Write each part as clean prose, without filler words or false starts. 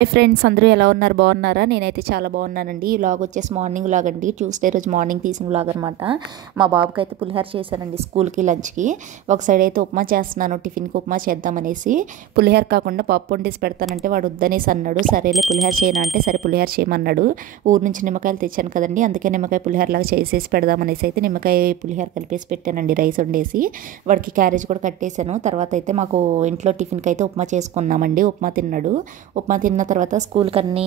Hi friends, అందరూ ఎలా ఉన్నారు? బాగున్నారా? నేనైతే చాలా బాగున్నానండి. ఈ వ్లాగ్ వచ్చేసి మార్నింగ్ వ్లాగ్ అండి. ట్యూస్డే రోజు మార్నింగ్ తీసిన వ్లాగ్ అనమాట. మా బాబుకి అయితే పులిహోర చేశానండి స్కూల్కి లంచ్కి. ఒక సైడ్ అయితే ఉప్మా చేస్తున్నాను, టిఫిన్కి ఉప్మా చేద్దామనేసి. పులిహోర కాకుండా పప్పు వండేసి పెడతానంటే వాడు వద్దనేసి అన్నాడు. సరేలే పులిహోర చేయను అంటే సరే పులిహోర చేయమన్నాడు. ఊరు నుంచి నిమ్మకాయలు తెచ్చాను కదండి, అందుకే నిమ్మకాయ పులిహోర లాగా చేసేసి పెడదామనేసి అయితే నిమ్మకాయ పులిహోర కలిపేసి పెట్టానండి రైస్ వండేసి. వాడికి క్యారేజ్ కూడా కట్టేశాను. తర్వాత అయితే మాకు ఇంట్లో టిఫిన్కి అయితే ఉప్మా చేసుకున్నామండి. ఉప్మా తిన్నాడు. ఉప్మా తిన్న తర్వాత స్కూల్కి అన్నీ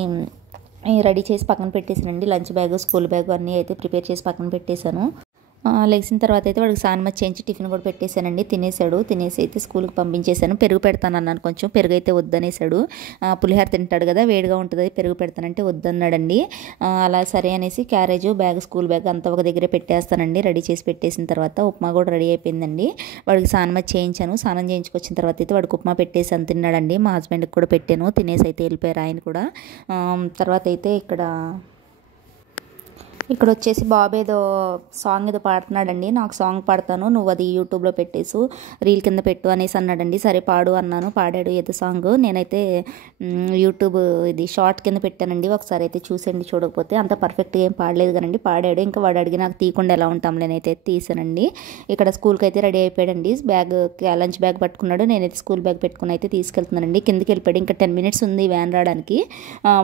రెడీ చేసి పక్కన పెట్టేసానండి. లంచ్ బ్యాగ్, స్కూల్ బ్యాగ్ అన్నీ అయితే ప్రిపేర్ చేసి పక్కన పెట్టేశాను. లేచిన తర్వాత అయితే వాడికి సాన్మతి చేయించి టిఫిన్ కూడా పెట్టేశానండి. తినేసాడు. తినేసి అయితే స్కూల్కి పంపించేశాను. పెరుగు పెడతాను అన్నాను, కొంచెం పెరుగు అయితే వద్దనేసాడు. పులిహోర తింటాడు కదా, వేడిగా ఉంటుంది, పెరుగు పెడతానంటే వద్దన్నాడండి. అలా సరే అనేసి క్యారేజ్, బ్యాగ్, స్కూల్ బ్యాగ్ అంతా ఒక దగ్గరే పెట్టేస్తానండి. రెడీ చేసి పెట్టేసిన తర్వాత ఉప్మా కూడా రెడీ అయిపోయిందండి. వాడికి సాన్మతి చేయించాను. స్నానం చేయించుకొచ్చిన తర్వాత అయితే వాడికి ఉప్మా పెట్టేసాను, తిన్నాడండి. మా హస్బెండ్కి కూడా పెట్టాను. తినేసి అయితే వెళ్ళిపోయారు ఆయన కూడా. తర్వాత అయితే ఇక్కడ వచ్చేసి బాబు ఏదో సాంగ్ ఏదో పాడుతున్నాడండి. నాకు సాంగ్ పాడతాను, నువ్వు అది యూట్యూబ్లో పెట్టేసు, రీల్ కింద పెట్టు అనేసి అన్నాడండి. సరే పాడు అన్నాను. పాడాడు ఏదో సాంగ్. నేనైతే యూట్యూబ్ ఇది షార్ట్ కింద పెట్టానండి. ఒకసారి అయితే చూసండి, చూడకపోతే. అంత పర్ఫెక్ట్గా ఏం పాడలేదు కానండి పాడాడు. ఇంకా వాడు అడిగి నాకు తీయకుండా ఎలా ఉంటాం నేనైతే తీసానండి. ఇక్కడ స్కూల్కి అయితే రెడీ అయిపోయాడండి. బ్యాగ్, లంచ్ బ్యాగ్ పట్టుకున్నాడు. నేనైతే స్కూల్ బ్యాగ్ పెట్టుకుని అయితే తీసుకెళ్తున్నానండి. కిందకి వెళ్ళిపోయాడు. ఇంకా 10 minutes ఉంది వ్యాన్ రావడానికి.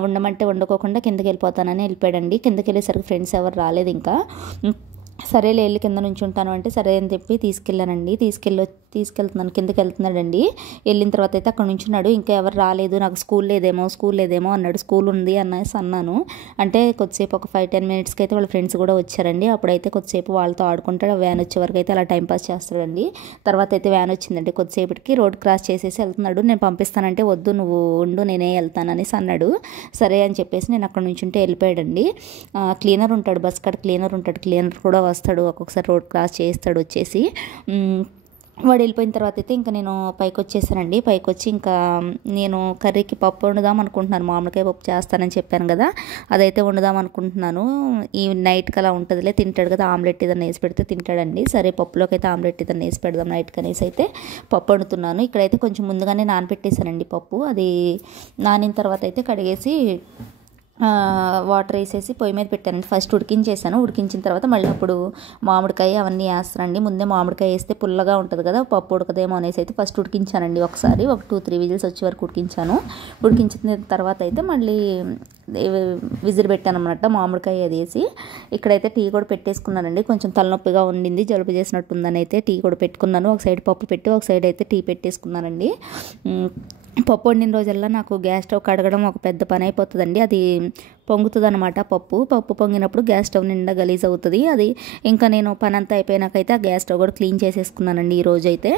ఉండమంటే వండుకోకుండా కిందకి వెళ్ళిపోతానని వెళ్ళిపోయాడండి. కిందకి వెళ్ళేసరికి ఫ్రెండ్స్ ఎవరు రాలేదు. ఇంకా సరేలే వెళ్ళి కింద నుంచి ఉంటాను అంటే సరే అని చెప్పి తీసుకెళ్ళానండి. తీసుకెళ్తున్నాను, కిందకి వెళ్తున్నాడండి. వెళ్ళిన తర్వాత అయితే అక్కడ నుంచున్నాడు. ఇంకా ఎవరు రాలేదు, నాకు స్కూల్ లేదేమో అన్నాడు. స్కూల్ ఉంది అనేసి అన్నాను. అంటే కొద్దిసేపు ఒక 5-10 minutesకి అయితే వాళ్ళ ఫ్రెండ్స్ కూడా వచ్చారండి. అప్పుడైతే కొద్దిసేపు వాళ్ళతో ఆడుకుంటాడు. వ్యాన్ వచ్చే వరకు అయితే అలా టైంపాస్ చేస్తాడండి. తర్వాత అయితే వ్యాన్ వచ్చిందండి. కొద్దిసేపటికి రోడ్ క్రాస్ చేసేసి వెళ్తున్నాడు. నేను పంపిస్తానంటే వద్దు, నువ్వు ఉండు, నేనే వెళ్తాను అనేసి అన్నాడు. సరే అని చెప్పేసి నేను అక్కడ నుంచి ఉంటే వెళ్ళిపోయాడండి. క్లీనర్ ఉంటాడు, బస్ కాడ క్లీనర్ ఉంటాడు. క్లీనర్ కూడా వస్తాడు, ఒక్కొక్కసారి రోడ్ క్రాస్ చేస్తాడు వచ్చేసి. వాడు వెళ్ళిపోయిన తర్వాత అయితే ఇంకా నేను పైకి వచ్చేసానండి. పైకి వచ్చి ఇంకా నేను కర్రీకి పప్పు వండుదాం అనుకుంటున్నాను. మామిడికాయ పప్పు చేస్తానని చెప్పాను కదా, అదైతే వండుదాం అనుకుంటున్నాను. ఈ నైట్కి అలా ఉంటుందిలే, తింటాడు కదా, ఆమ్లెట్ ఏదైనా వేసి పెడితే తింటాడండి. సరే పప్పులోకి అయితే ఆమ్లెట్ ఏదైనా వేసి పెడదాం నైట్కి అనేసి అయితే పప్పు వండుతున్నాను. ఇక్కడైతే కొంచెం ముందుగానే నానబెట్టేశానండి పప్పు. అది నానిన తర్వాత అయితే కడిగేసి వాటర్ వేసేసి పొయ్యి మీద పెట్టానండి. ఫస్ట్ ఉడికించేసాను. ఉడికించిన తర్వాత మళ్ళీ అప్పుడు మామిడికాయ అవన్నీ వేస్తానండి. ముందే మామిడికాయ వేస్తే పుల్లగా ఉంటుంది కదా, పప్పు ఉడకదేమో అనేసి అయితే ఫస్ట్ ఉడికించానండి. ఒకసారి ఒక 2-3 విజిల్స్ వచ్చే వరకు ఉడికించాను. ఉడికించిన తర్వాత అయితే మళ్ళీ విజిల్ పెట్టాను అనమాట, మామిడికాయ అది వేసి. ఇక్కడైతే టీ కూడా పెట్టేసుకున్నానండి. కొంచెం తలనొప్పిగా ఉండింది, జలుబు చేసినట్టుందని అయితే టీ కూడా పెట్టుకున్నాను. ఒక సైడ్ పప్పు పెట్టి ఒక సైడ్ అయితే టీ పెట్టేసుకున్నానండి. పప్పు వండిన రోజల్లా నాకు గ్యాస్ స్టవ్ కడగడం ఒక పెద్ద పని అయిపోతుందండి. అది పొంగుతుంది అనమాట. పప్పు పొంగినప్పుడు గ్యాస్ స్టవ్ నిండా గలీజ్ అవుతుంది. అది ఇంకా నేను పని అంతా అయిపోయినాకైతే ఆ గ్యాస్ స్టవ్ కూడా క్లీన్ చేసేసుకున్నానండి ఈ రోజు అయితే.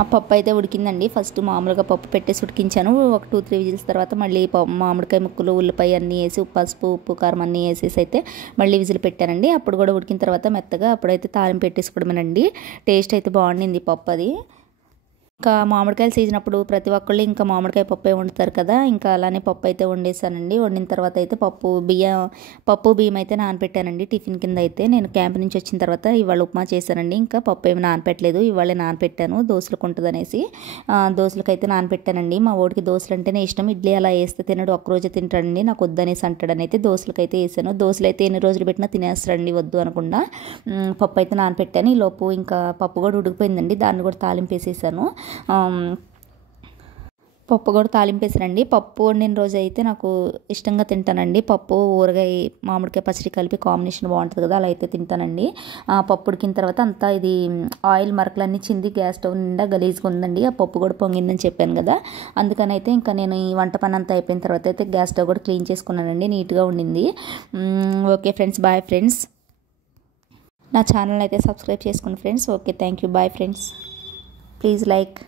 ఆ పప్పు అయితే ఉడికిందండి. ఫస్ట్ మామూలుగా పప్పు పెట్టేసి ఉడికించాను. ఒక 2-3 విజిల్స్ తర్వాత మళ్ళీ మామిడికాయ ముక్కలు, ఉల్లిపాయ అన్నీ వేసి పసుపు, ఉప్పు, కారం అన్నీ వేసేసి అయితే మళ్ళీ విజిల్ పెట్టానండి. అప్పుడు కూడా ఉడికిన తర్వాత మెత్తగా అప్పుడైతే తాలింపు పెట్టేసుకోవడమేనండి. టేస్ట్ అయితే బాగుండింది పప్పు అది. ఇంకా మామిడికాయలు సీజన్ అప్పుడు ప్రతి ఒక్కళ్ళు ఇంకా మామిడికాయ పప్పే వండుతారు కదా, ఇంకా అలానే పప్పు అయితే వండేసానండి. వండిన తర్వాత అయితే పప్పు బియ్యం అయితే నానపెట్టానండి టిఫిన్ కింద అయితే. నేను క్యాంప్ నుంచి వచ్చిన తర్వాత ఇవాళ ఉప్మా చేశానండి. ఇంకా పప్పు ఏమి నానపెట్టలేదు, ఇవాళే నానపెట్టాను దోశలకు ఉంటుంది అనేసి. దోశలకు అయితే నానపెట్టానండి. మా వాడికి దోశలు అంటేనే ఇష్టం. ఇడ్లీ అలా వేస్తే తినడు, ఒక్కరోజే తింటాడండి. నాకు వద్దనేసి అంటాడని అయితే దోశలకు అయితే వేసాను. దోశలు అయితే ఎన్ని రోజులు పెట్టినా తినేస్తాడండి వద్దు అనకుండా. పప్పు అయితే నానపెట్టాను. ఈ లోపు ఇంకా పప్పు కూడా ఉడికిపోయిందండి. దాన్ని కూడా తాలింపు వేసేసాను. పప్పు కూడా తాలింపేసానండి. పప్పు వండిన రోజు అయితే నాకు ఇష్టంగా తింటానండి. పప్పు, ఊరగాయ, మామిడికాయ పచ్చడి కలిపి కాంబినేషన్ బాగుంటుంది కదా, అలా అయితే తింటానండి. పప్పు ఉడికిన తర్వాత అంతా ఇది ఆయిల్ మరకలన్నీ చింది గ్యాస్ స్టవ్ నిండా గలీజ్గా ఉందండి. ఆ పప్పు కూడా పొంగిందని చెప్పాను కదా, అందుకని అయితే ఇంకా నేను ఈ వంట పని అంతా అయిపోయిన తర్వాత అయితే గ్యాస్ స్టవ్ కూడా క్లీన్ చేసుకున్నానండి. నీట్గా ఉండింది. Okay friends, bye friends. నా ఛానల్ అయితే సబ్స్క్రైబ్ చేసుకోండి friends. Okay, thank you, bye friends. Please like.